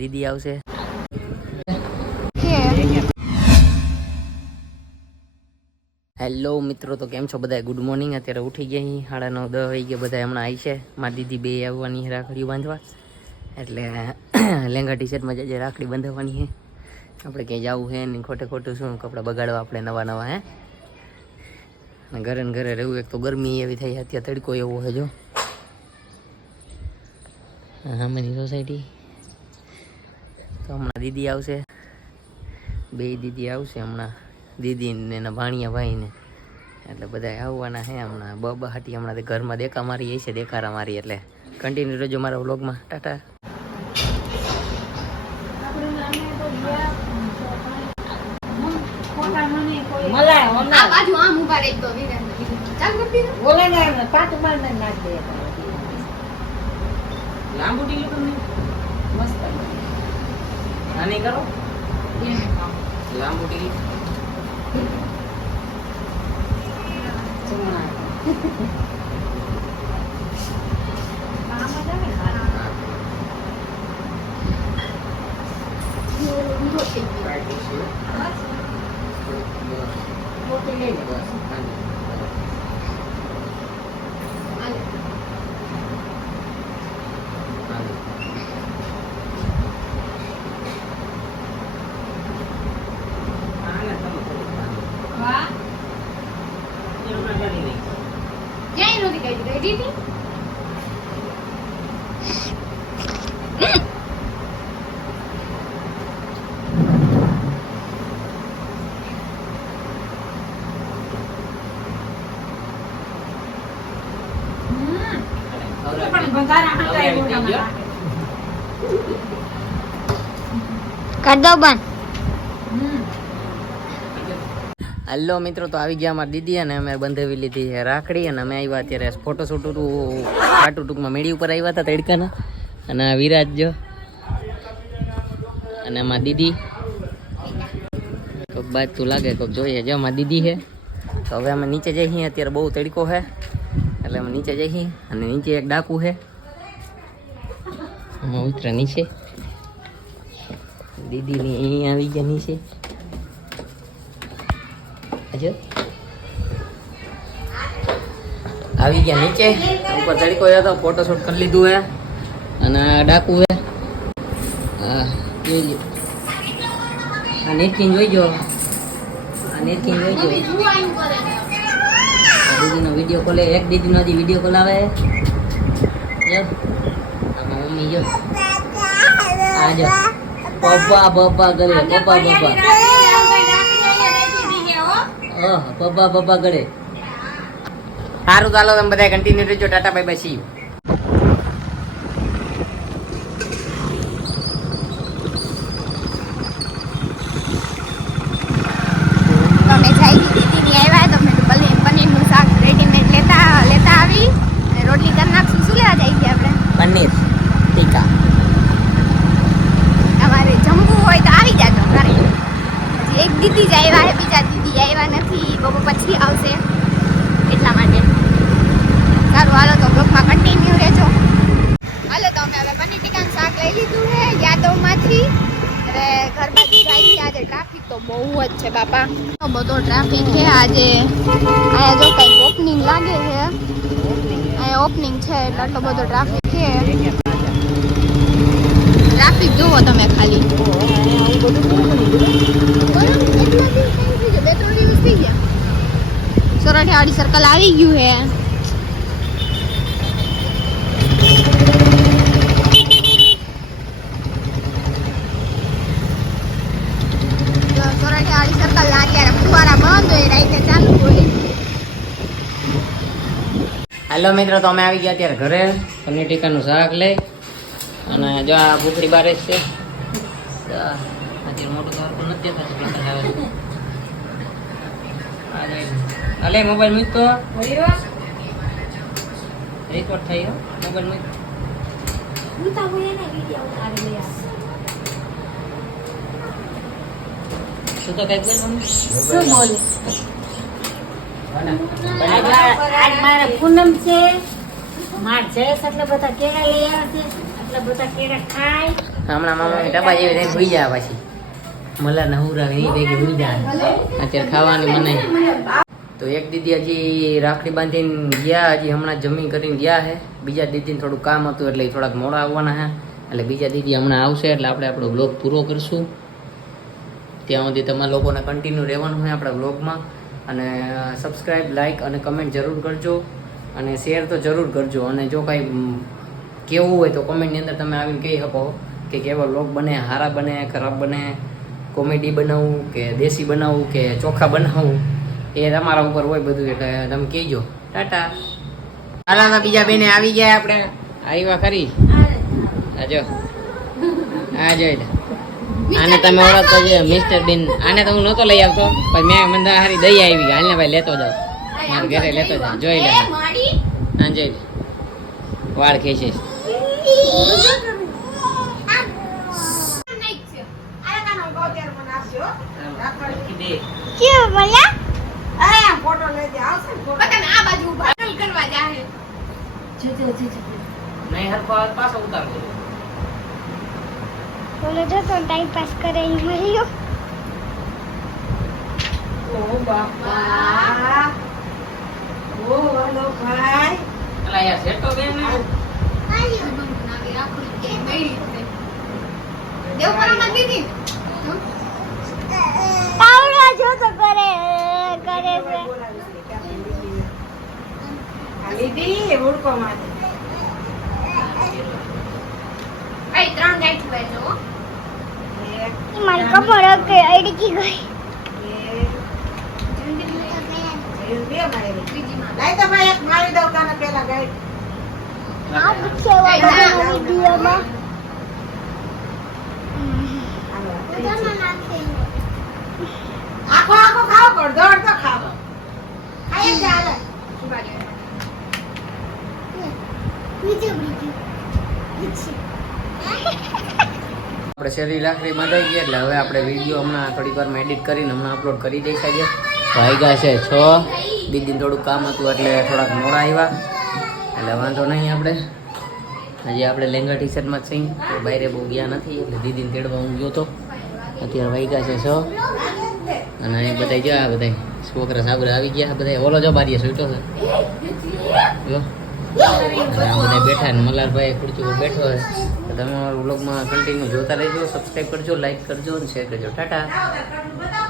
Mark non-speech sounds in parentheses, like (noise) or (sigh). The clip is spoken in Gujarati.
દીદી આવશે. હેલો મિત્રો, તો કેમ છો બધા ગુડ મોર્નિંગ અત્યારે ઉઠી ગયા અહીં સાડા નવ, દસ વાગી બધા હમણાં આવી છે. મારી દીદી બે આવવાની રાખડી બાંધવા. એટલે (clears throat) લેંગા ટી શર્ટમાં જજે રાખડી બાંધવાની છે આપણે ક્યાંય જવું છે નહીં, ખોટે ખોટું શું? કપડાં બગાડવા આપણે નવા નવા, હે? ઘરે ને ઘરે રહેવું, એક તો ગરમી એવી થઈ અત્યારે તડકો એવો હજો સામેની સોસાયટી તો હમણાં દીદી આવશે. બે દીદી આવશે હમણાં. દીદીને એના ભાણિયા ભાઈને. એટલે બધા આવવાના છે હમણાં. બ બહાટી હમણાં તે ઘરમાં દેખા મારી છે દેખારા મારી એટલે. કન્ટિન્યુ રહેજો મારા વ્લોગમાં. ટાટા. મલાય આ આને કરો લાંબુ ટીલું ચમણા ઊંધો થઈ ગયો મોટી લઈ લે હાલે. ક્યાંય નહોતી કરી રેડી હતી પણ કર દો બંધ. હલો મિત્રો તો આવી ગયા અમારી દીદી અને અમે બંધાવી લીધી છે રાખડી અને અમે આવ્યા અત્યારે ફોટોશૂટ પાટુ ટૂંકમાં મેળી ઉપર આવ્યા હતા તડકાના. અને આ વિરાજ જો. અને અમારા દીદી. કોઈક બાદ તું લાગે કોઈક જોઈએ. જો અમારી દીદી છે. તો હવે અમે નીચે જઈએ છીએ અત્યારે બહુ તડકો છે. એટલે અમે નીચે જઈએ અને નીચે એક ડાકુ છે. અમે ઉતરા છે. દીદીની અહીં આવી ગયા નીચે હજુ. આવી ગયા નીચે. ઉપર તડકો હતો ફોટોશૂટ કરી લીધું હે. અને ડાકુ હે. હા જોઈ આ નેટકીન જોઈજો આ નેટકીન જોઈજો દીદીનો વીડિયો કોલે એક દીદીનો હજી વીડિયો કોલ આવે મમ્મી જો. આ જો પપ્પા પપ્પા કરે પપ્પા. પપ્પા પપ્પા પપ્પા કરે સારું ચાલો તમે બધા કન્ટિન્યુ રહેજો. Tata bye bye see you જાય દીદીની આવ્યા તો મેં ભલે પનીરનું શાક રેડીમેડ લેતા લેતા આવી અને રોટલી કરી નાખશું શું લેવા જાય છે આપણે પનીર ટીકા તમારે જમવું હોય તો આવી જાજો ઘરે હજી એક દીદી જ આવ્યા હે, બીજા દીદી આવ્યા નથી, બહુ પછી આવશે એટલા માટે. સારું, હાલો તો બ્લોકમાં કન્ટિન્યુ રહેજો. હાલો તો અમે હવે પનીર ટીકાનું શાક લઈ લીધું છે યાદવમાંથી. હવે ઘર બાજુ જાય છે, આજે ટ્રાફિક તો બહુ જ છે, બાપા. બધો ટ્રાફિક છે, આજે અહીંયા કંઈક ઓપનિંગ લાગે છે, અહીંયા ઓપનિંગ છે, એટલે આટલો બધો ટ્રાફિક છે. ટ્રાફિક જુઓ તમે ખાલી. સરઠિયાવાડી સર્કલ આવી ગયું હે. સરઠિયાવાડી સર્કલ અત્યારે ફુવારા બંધ હોય રાઈતે ચાલુ હોય. હેલો મિત્રો, તો અમે આવી ગયા અત્યારે ઘરે. પનીર ટીકાનું શાક લઈ. અને જો આ પૂતળી બારે છે. આજે મોટું ઘર પણ નથી દેખાતું ટીકા મોબાઈલ મૂક તો. જોઈ. થયો મોબાઈલ મૂક. તો હોય ને વિડિયો મોબાઈલ લે શું તો કંઈક બોલ શું બોલે? આજ મારે પૂનમ છે. માર જયેશ એટલે બધા કેળા લઈ આવ્યા છે. એટલે બધા કેળા ખાય. હમણાં મામા ડબ્બા જેવી રહી ભૂઈ જાય પછી. મલા નહુરા એ ભેગી ભૂઈ જાય અત્યારે ખાવાની મને તો એક દીદી હજી રાખડી બાંધીને ગયા, હજી હમણાં જમી કરીને ગયા છે. બીજા દીદીને થોડું કામ હતું એટલે થોડાક મોડા આવવાના છે. એટલે બીજા દીદી હમણાં આવશે એટલે આપણે આપણો બ્લોગ પૂરો કરશું. ત્યાં સુધી તમારા લોકોને કન્ટિન્યુ રહેવાનું હોય આપણા બ્લોગમાં અને સબસ્ક્રાઈબ લાઇક અને કમેન્ટ જરૂર કરજો. અને શેર તો જરૂર કરજો. અને જો કાંઈ કેવું હોય તો કોમેન્ટની અંદર તમે આવીને કહી શકો કે કેવા બ્લોગ બને સારા બને, ખરાબ બને કોમેડી બનાવવું કે દેશી બનાવવું કે ચોખા બનાવવું એ તમારા ઉપર હોય બધું, એટલે તમે કહેજો. ટાટા. હાલામાં બીજા બેને આવી ગયા આપણે. આવ્યા ખરી. આજો આ જોઈ આને તમે ઓળખતો છે, મિસ્ટર બિન. આને તો હું નહોતો લઈ આવતો, પણ મેં મને હારી દઈ આવી. હાલને ભાઈ લેતો જાવ મારા ઘરે લેતો જાવ જોઈ લે. હા, જોઈ લે. વાળ ખેંચીશ કેવું મળ્યા બધાને આ બાજુ ઊભા અટલ કરવા જાહે નહીં હરખો હાથ પાછો ઉતાર દે બોલો જો તો ટાઈમ પાસ કરે ઈ મળ્યો અલા યાર સેટો બે ને પાવડા ભાઈ ત્રણ ગાંઠ બેસો મારી કમર કે અડકી ગઈ આ પૂછે વાળા વિડીયોમાં આખો આખો ખાવ અડધો અડધો શરીર લાકડી બંધાઈ ગયા એટલે હવે આપણે વીડિયો હમણાં થોડીક વારમાં એડિટ કરીને હમણાં અપલોડ કરી દઈશું આજે ગયા છે છ. બીજી થોડું કામ હતું એટલે થોડાક મોડા આવ્યા એટલે વાંધો નહીં આપણે. હજી આપણે લેંગા ટી શર્ટમાં જ છીએ. તો બહાર બહુ ગયા નથી, એટલે દીદીને તેડવા હું ગયો તો. અત્યારે વાગ્યા છે છ. અને અહીં બધા ગયા બધા છોકરા સાબરા આવી ગયા બધા ઓલો જો બારીએ સૂટો છે. જો. બધા બેઠા ને મલારભાઈ ખુરચી પર બેઠો છે તો તમે અમારા વ્લોગમાં કન્ટિન્યુ જોતા રહેજો સબસ્ક્રાઈબ કરજો લાઈક કરજો અને શેર કરજો. ટાટા.